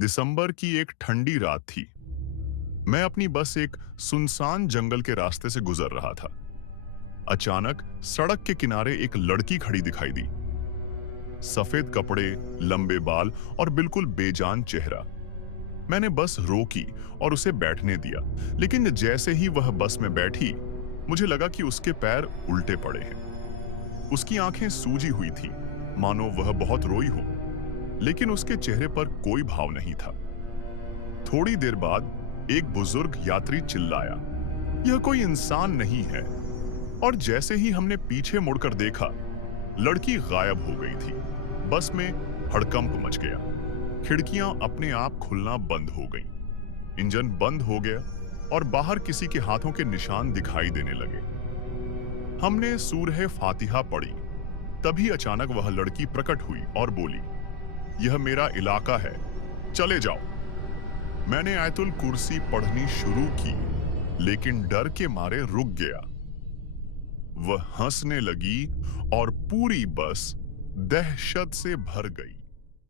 दिसंबर की एक ठंडी रात थी। मैं अपनी बस एक सुनसान जंगल के रास्ते से गुजर रहा था। अचानक सड़क के किनारे एक लड़की खड़ी दिखाई दी। सफेद कपड़े, लंबे बाल और बिल्कुल बेजान चेहरा। मैंने बस रोकी और उसे बैठने दिया, लेकिन जैसे ही वह बस में बैठी, मुझे लगा कि उसके पैर उल्टे पड़े हैं। उसकी आंखें सूजी हुई थी, मानो वह बहुत रोई हो, लेकिन उसके चेहरे पर कोई भाव नहीं था। थोड़ी देर बाद एक बुजुर्ग यात्री चिल्लाया, यह कोई इंसान नहीं है। और जैसे ही हमने पीछे मुड़कर देखा, लड़की गायब हो गई थी। बस में हड़कंप मच गया। खिड़कियां अपने आप खुलना बंद हो गईं। इंजन बंद हो गया और बाहर किसी के हाथों के निशान दिखाई देने लगे। हमने सूरह फातिहा पढ़ी। तभी अचानक वह लड़की प्रकट हुई और बोली, यह मेरा इलाका है, चले जाओ। मैंने आयतुल कुर्सी पढ़नी शुरू की, लेकिन डर के मारे रुक गया। वह हंसने लगी और पूरी बस दहशत से भर गई।